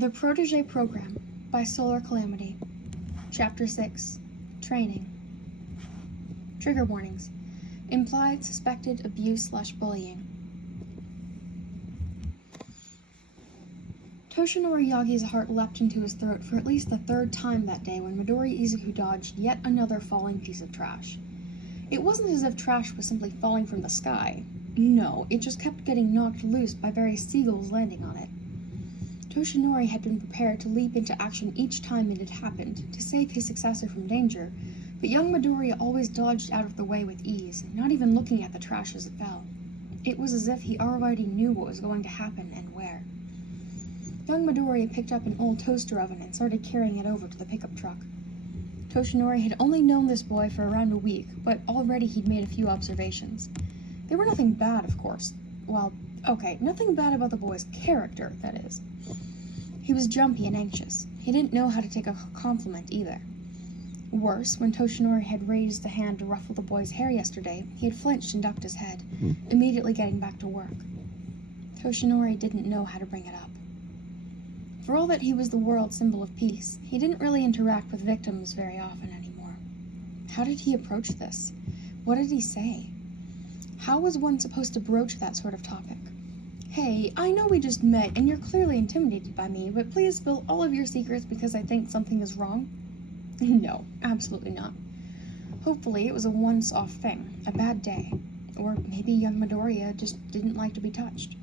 The Protege Program by SolarCalamity. Chapter 6. Training. Trigger warnings. Implied suspected abuse/bullying. Toshinori Yagi's heart leapt into his throat for at least the third time that day when Midori Izuku dodged yet another falling piece of trash. It wasn't as if trash was simply falling from the sky. No, it just kept getting knocked loose by various seagulls landing on it. Toshinori had been prepared to leap into action each time it had happened, to save his successor from danger, but young Midoriya always dodged out of the way with ease, not even looking at the trash as it fell. It was as if he already knew what was going to happen and where. Young Midoriya picked up an old toaster oven and started carrying it over to the pickup truck. Toshinori had only known this boy for around a week, but already he'd made a few observations. They were nothing bad, of course. Well, okay, nothing bad about the boy's character, that is. He was jumpy and anxious. He didn't know how to take a compliment either. Worse, when Toshinori had raised a hand to ruffle the boy's hair yesterday, he had flinched and ducked his head, immediately getting back to work. Toshinori didn't know how to bring it up. For all that he was the world symbol of peace, he didn't really interact with victims very often anymore. How did he approach this? What did he say? How was one supposed to broach that sort of topic? Hey, I know we just met and you're clearly intimidated by me, but please spill all of your secrets because I think something is wrong? No, absolutely not. Hopefully it was a once-off thing, a bad day. Or maybe young Midoriya just didn't like to be touched.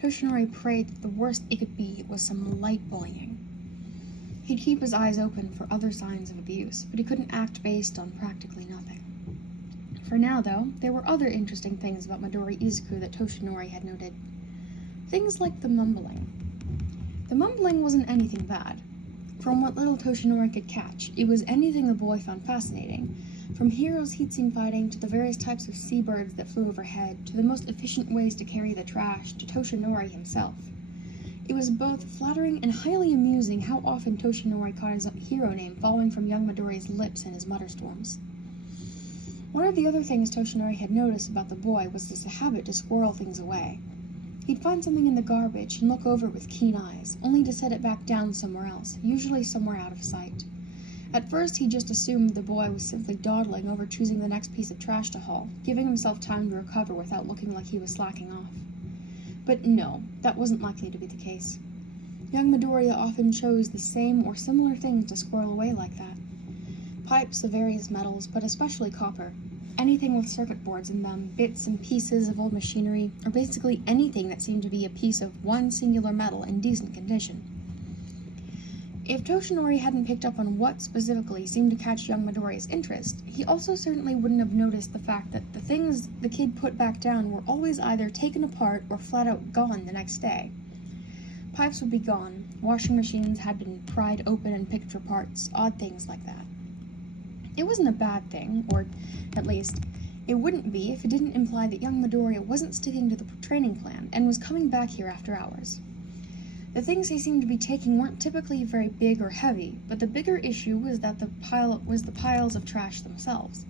Toshinori prayed that the worst it could be was some light bullying. He'd keep his eyes open for other signs of abuse, but he couldn't act based on practically nothing. For now, though, there were other interesting things about Midori Izuku that Toshinori had noted. Things like the mumbling. The mumbling wasn't anything bad. From what little Toshinori could catch, it was anything the boy found fascinating, from heroes he'd seen fighting to the various types of seabirds that flew overhead, to the most efficient ways to carry the trash, to Toshinori himself. It was both flattering and highly amusing how often Toshinori caught his hero name falling from young Midori's lips in his mutterstorms. One of the other things Toshinori had noticed about the boy was his habit to squirrel things away. He'd find something in the garbage and look over it with keen eyes, only to set it back down somewhere else, usually somewhere out of sight. At first, he just assumed the boy was simply dawdling over choosing the next piece of trash to haul, giving himself time to recover without looking like he was slacking off. But no, that wasn't likely to be the case. Young Midoriya often chose the same or similar things to squirrel away like that. Pipes of various metals, but especially copper. Anything with circuit boards in them, bits and pieces of old machinery, or basically anything that seemed to be a piece of one singular metal in decent condition. If Toshinori hadn't picked up on what specifically seemed to catch young Midoriya's interest, he also certainly wouldn't have noticed the fact that the things the kid put back down were always either taken apart or flat out gone the next day. Pipes would be gone, washing machines had been pried open and picked for parts, odd things like that. It wasn't a bad thing, or at least, it wouldn't be if it didn't imply that young Midoriya wasn't sticking to the training plan and was coming back here after hours. The things he seemed to be taking weren't typically very big or heavy, but the bigger issue was that the piles of trash themselves.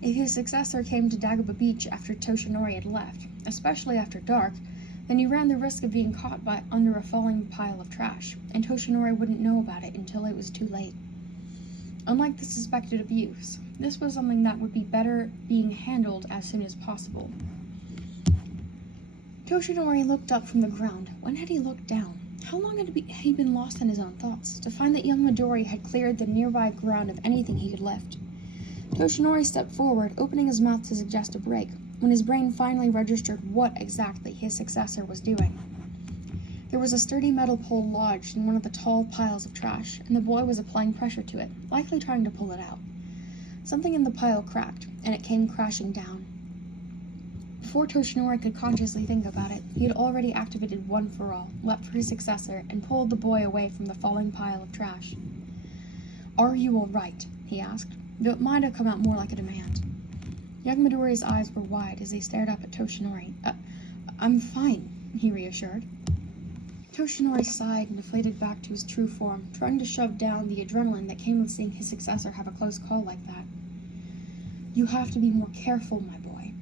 If his successor came to Dekubowl Beach after Toshinori had left, especially after dark, then he ran the risk of being caught under a falling pile of trash, and Toshinori wouldn't know about it until it was too late. Unlike the suspected abuse, this was something that would be better being handled as soon as possible. Toshinori looked up from the ground. When had he looked down? How long had he been lost in his own thoughts, to find that young Midori had cleared the nearby ground of anything he could lift? Toshinori stepped forward, opening his mouth to suggest a break, when his brain finally registered what exactly his successor was doing. There was a sturdy metal pole lodged in one of the tall piles of trash, and the boy was applying pressure to it, likely trying to pull it out. Something in the pile cracked, and it came crashing down. Before Toshinori could consciously think about it, he had already activated One for All, leapt for his successor, and pulled the boy away from the falling pile of trash. "Are you all right?" he asked, though it might have come out more like a demand. Young Midoriya's eyes were wide as he stared up at Toshinori. I'm fine," he reassured. Toshinori sighed and deflated back to his true form, trying to shove down the adrenaline that came with seeing his successor have a close call like that. "You have to be more careful, my boy.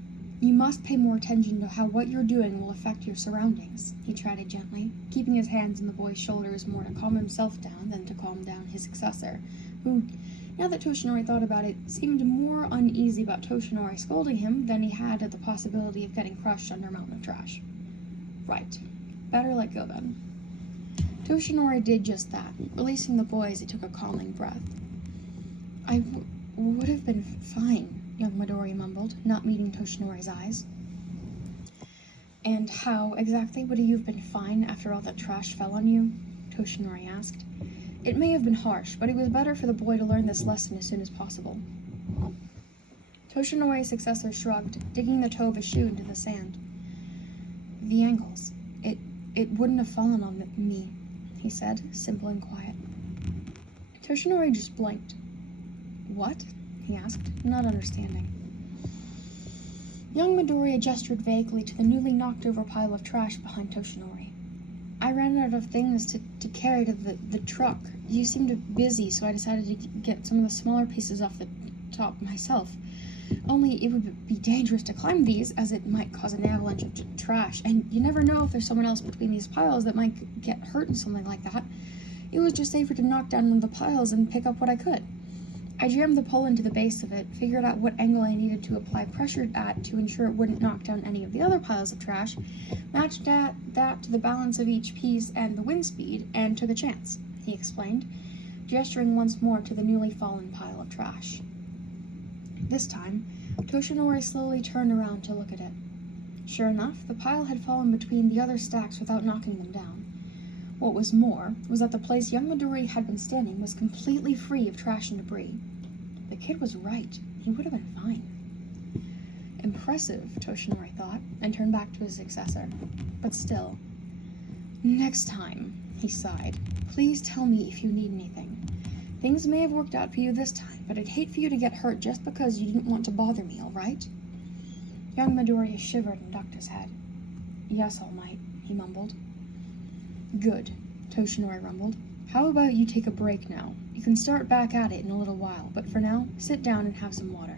You must pay more attention to how what you're doing will affect your surroundings, he chided gently, keeping his hands on the boy's shoulders more to calm himself down than to calm down his successor, who, now that Toshinori thought about it, seemed more uneasy about Toshinori scolding him than he had at the possibility of getting crushed under a mountain of trash. Right. Better let go then. Toshinori did just that, releasing the boy as he took a calming breath. I would have been fine, young Midori mumbled, not meeting Toshinori's eyes. And how exactly would you have been fine after all that trash fell on you? Toshinori asked. It may have been harsh, but it was better for the boy to learn this lesson as soon as possible. Toshinori's successor shrugged, digging the toe of his shoe into the sand. The angles. It wouldn't have fallen on me, he said, simple and quiet. Toshinori just blinked. What? He asked, not understanding. Young Midoriya gestured vaguely to the newly knocked-over pile of trash behind Toshinori. I ran out of things to carry to the truck. You seemed busy, so I decided to get some of the smaller pieces off the top myself. Only it would be dangerous to climb these, as it might cause an avalanche of trash, and you never know if there's someone else between these piles that might get hurt in something like that. It was just safer to knock down one of the piles and pick up what I could. I jammed the pole into the base of it, figured out what angle I needed to apply pressure at to ensure it wouldn't knock down any of the other piles of trash, matched that to the balance of each piece and the wind speed, and took a chance, he explained, gesturing once more to the newly fallen pile of trash. This time, Toshinori slowly turned around to look at it. Sure enough, the pile had fallen between the other stacks without knocking them down. What was more, was that the place young Midori had been standing was completely free of trash and debris. The kid was right. He would have been fine. Impressive, Toshinori thought, and turned back to his successor. But still. Next time, he sighed. Please tell me if you need anything. Things may have worked out for you this time, but I'd hate for you to get hurt just because you didn't want to bother me, all right? Young Midoriya shivered and ducked his head. Yes, All Might, he mumbled. Good, Toshinori rumbled. How about you take a break now? You can start back at it in a little while, but for now, sit down and have some water.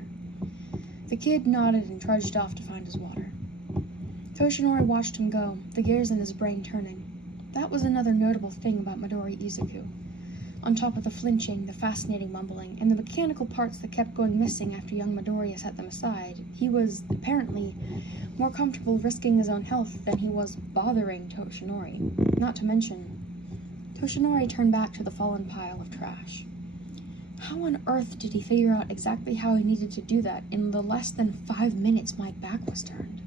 The kid nodded and trudged off to find his water. Toshinori watched him go, the gears in his brain turning. That was another notable thing about Midori Izuku. On top of the flinching, the fascinating mumbling, and the mechanical parts that kept going missing after young Midoriya set them aside, he was, apparently, more comfortable risking his own health than he was bothering Toshinori. Not to mention, Toshinori turned back to the fallen pile of trash. How on earth did he figure out exactly how he needed to do that in the less than 5 minutes my back was turned?